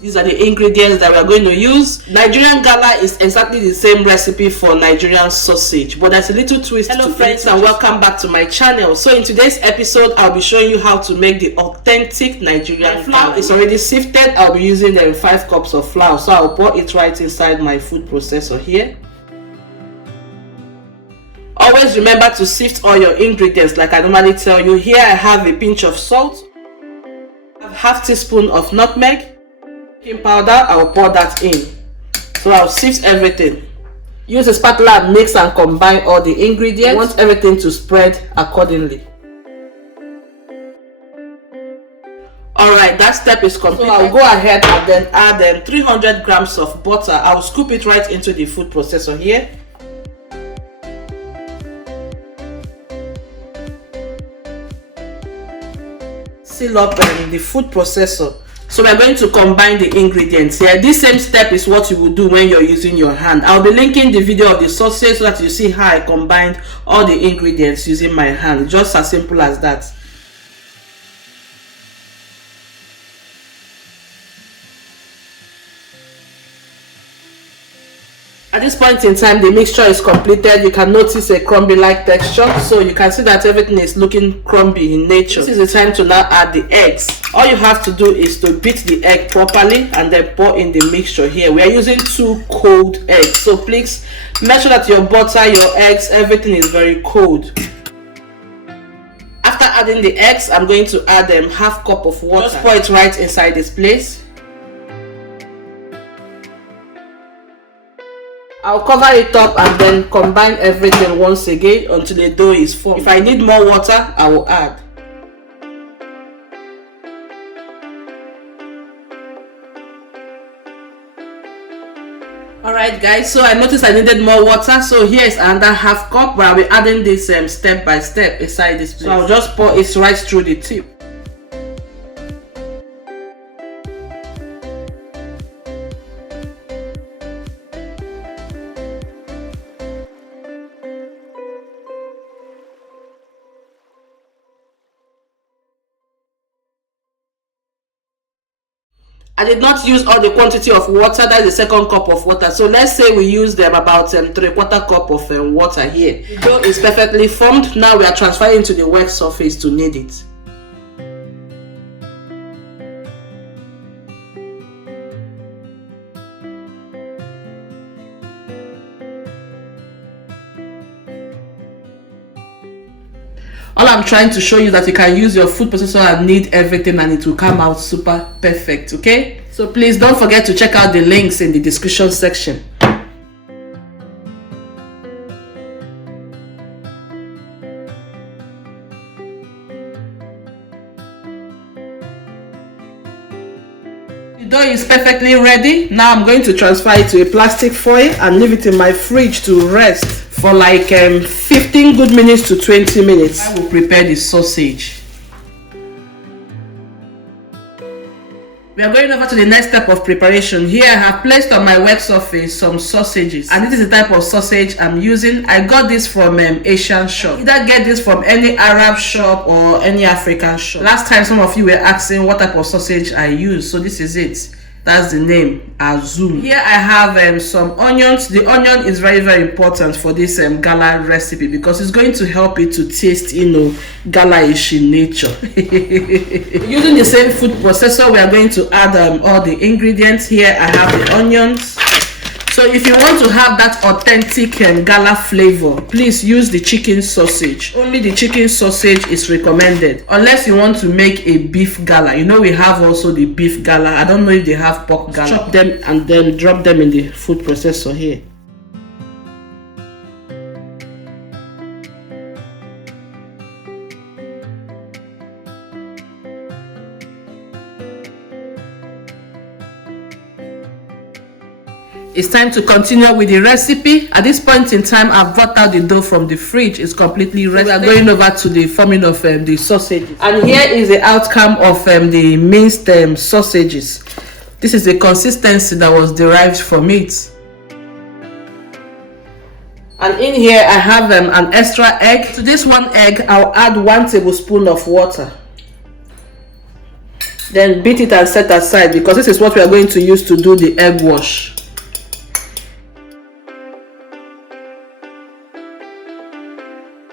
These are the ingredients that we are going to use. Nigerian gala is exactly the same recipe for Nigerian sausage, but there's a little twist. Hello friends, and welcome back to my channel. So in today's episode, I'll be showing you how to make the authentic Nigerian flour. It's already sifted. I'll be using 5 cups of flour, so I'll pour it right inside my food processor here. Always remember to sift all your ingredients like I normally tell you. Here I have a pinch of salt, I have half teaspoon of nutmeg, baking powder. I'll pour that in. So I'll sift everything. Use a spatula and mix and combine all the ingredients. I want everything to spread accordingly. Alright, that step is complete. So I'll go ahead and then add 300 grams of butter. I'll scoop it right into the food processor here. Seal up the food processor. So we're going to combine the ingredients here. This same step is what you will do when you're using your hand. I'll be linking the video of the sausage so that you see how I combined all the ingredients using my hand. Just as simple as that. At this point in time, the mixture is completed. You can notice a crumby-like texture, so you can see that everything is looking crumby in nature. This is the time to now add the eggs. All you have to do is to beat the egg properly and then pour in the mixture here. We are using 2 cold eggs, so please make sure that your butter, your eggs, everything is very cold. After adding the eggs, I'm going to add half cup of water. Just pour it right inside this place. I'll cover it up and then combine everything once again until the dough is formed. If I need more water, I will add. Alright guys, so I noticed I needed more water, so here is another half cup, but I'll be adding this step by step inside this place. So I'll just pour it right through the tip. I did not use all the quantity of water. That is the second cup of water. So let's say we use about 3/4 cup of water here. The dough is perfectly formed. Now we are transferring to the work surface to knead it. All I'm trying to show you that you can use your food processor and knead everything and it will come out super perfect, okay? So please don't forget to check out the links in the description section. The dough is perfectly ready. Now I'm going to transfer it to a plastic foil and leave it in my fridge to rest for like 15 good minutes to 20 minutes. I will prepare the sausage. We are going over to the next step of preparation. Here I have placed on my work surface some sausages, and this is the type of sausage I'm using. I got this from Asian shop. Either get this from any Arab shop or any African shop. Last time some of you were asking what type of sausage I use, so this is it. That's the name, Azul. Here I have some onions. The onion is very important for this gala recipe because it's going to help it to taste, gala-ish in nature. Using the same food processor, we are going to add all the ingredients. Here I have the onions. So if you want to have that authentic gala flavor, please use the chicken sausage. Only the chicken sausage is recommended, unless you want to make a beef gala. We have also the beef gala. I don't know if they have pork gala. Chop them and then drop them in the food processor here. It's time to continue with the recipe. At this point in time, I've brought out the dough from the fridge. It's completely ready. We are going over to the forming of the sausages. And here is the outcome of the minced sausages. This is the consistency that was derived from it. And in here I have an extra egg. To this one egg, I'll add 1 tablespoon of water. Then beat it and set aside, because this is what we are going to use to do the egg wash.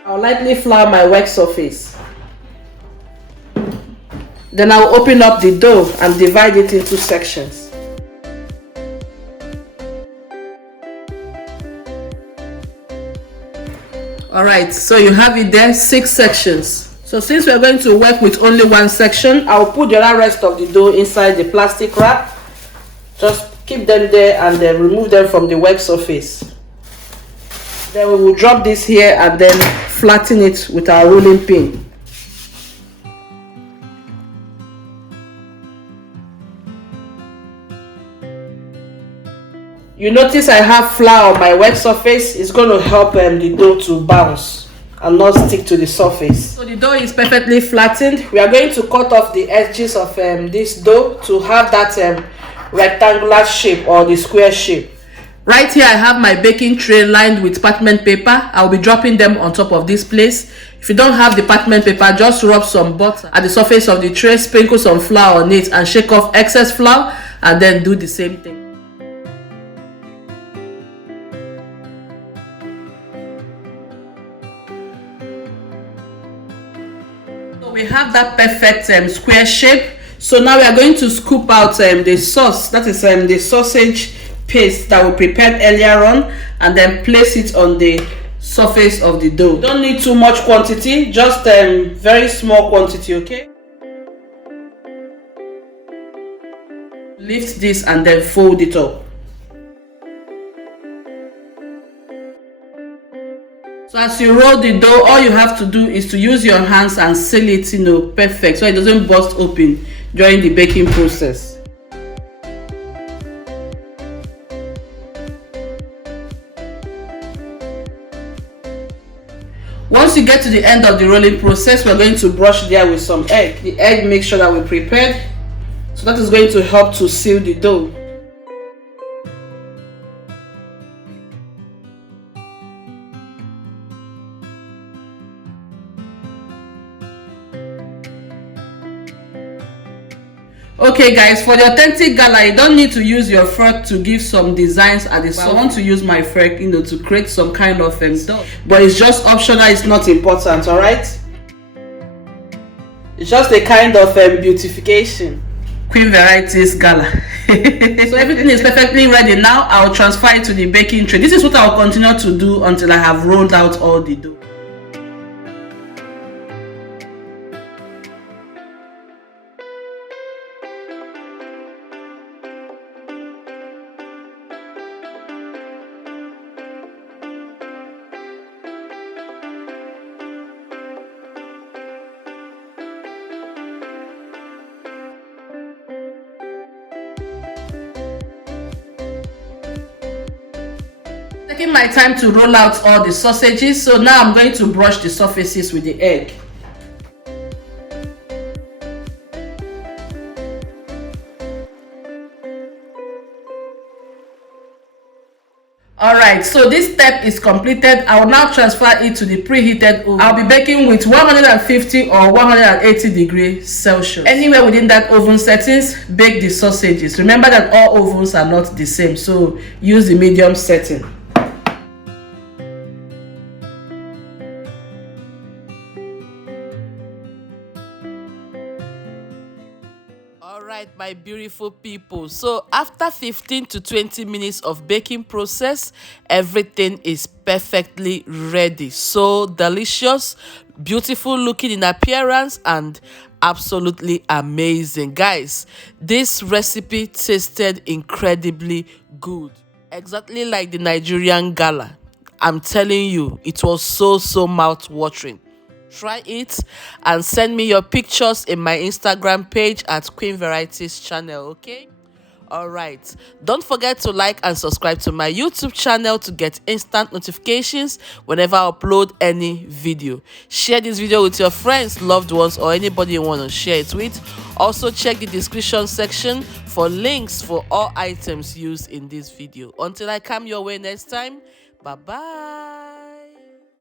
I'll lightly flour my work surface. Then I'll open up the dough and divide it into sections. Alright, so you have it there, 6 sections. So since we're going to work with only one section, I'll put the other rest of the dough inside the plastic wrap. Just keep them there and then remove them from the work surface. Then we will drop this here and then flatten it with our rolling pin. You notice I have flour on my work surface. It's going to help the dough to bounce and not stick to the surface. So the dough is perfectly flattened. We are going to cut off the edges of this dough to have that rectangular shape or the square shape. Right here I have my baking tray lined with parchment paper. I'll be dropping them on top of this place. If you don't have the parchment paper, just rub some butter at the surface of the tray, sprinkle some flour on it and shake off excess flour, and then do the same thing. We have that perfect square shape. So now we are going to scoop out the sauce, that is the sausage paste that we prepared earlier on, and then place it on the surface of the dough. Don't need too much quantity, just very small quantity, okay? Lift this and then fold it up. So as you roll the dough, all you have to do is to use your hands and seal it, perfect, so it doesn't burst open during the baking process. Once you get to the end of the rolling process, we're going to brush there with some egg. The egg, make sure that we prepared, so that is going to help to seal the dough. Okay guys, for the authentic gala, you don't need to use your fork to give some designs at the sauce. I want to use my fork, to create some kind of dough, but it's just optional, it's not important, all right? It's just a kind of beautification. Queen Varieties Gala. So everything is perfectly ready now. I'll transfer it to the baking tray. This is what I'll continue to do until I have rolled out all the dough. Taking my time to roll out all the sausages, so now I'm going to brush the surfaces with the egg. Alright, so this step is completed. I will now transfer it to the preheated oven. I'll be baking with 150 or 180 degrees Celsius. Anywhere within that oven settings, bake the sausages. Remember that all ovens are not the same, so use the medium setting. Alright, my beautiful people, so after 15 to 20 minutes of baking process, everything is perfectly ready. So delicious, beautiful looking in appearance, and absolutely amazing. Guys, this recipe tasted incredibly good, exactly like the Nigerian gala. I'm telling you, it was so mouth-watering. Try it and send me your pictures in my Instagram page at queenvaritieschannel, okay? Alright, don't forget to like and subscribe to my YouTube channel to get instant notifications whenever I upload any video. Share this video with your friends, loved ones, or anybody you want to share it with. Also check the description section for links for all items used in this video. Until I come your way next time, bye bye.